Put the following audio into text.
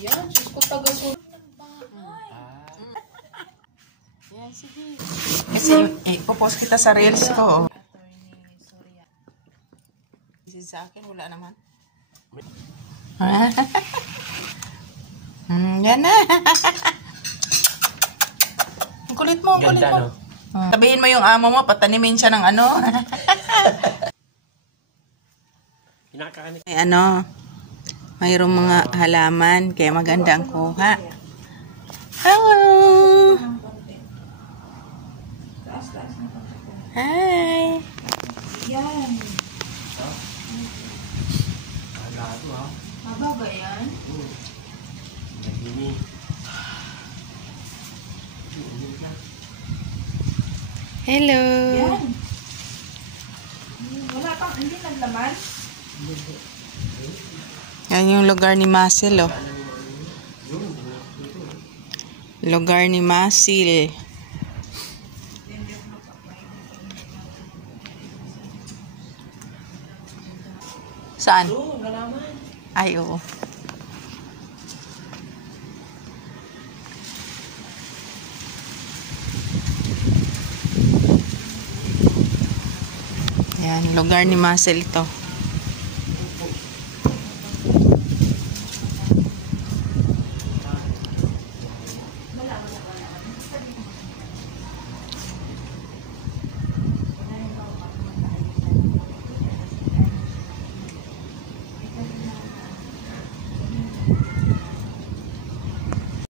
yan. Diyos ko, taga-sunod. Yan, sige. Kasi, ipopost kita sa reels ko. Kasi sa akin, wala naman. Yan na. Ang kulit mo, ang kulit mo. No? Sabihin mo yung amo mo, patanimin siya ng ano. Ay, ano, mayroong mga halaman, kaya maganda ang kuha. Hello! Hi! Yan. Haba ba yan? Hello! Yan. Wala pang, hindi naglaman? Yan yung lugar ni Masil, oh. Lugar ni Masil. Saan? Ay, oo. Yan, lugar ni Masil ito.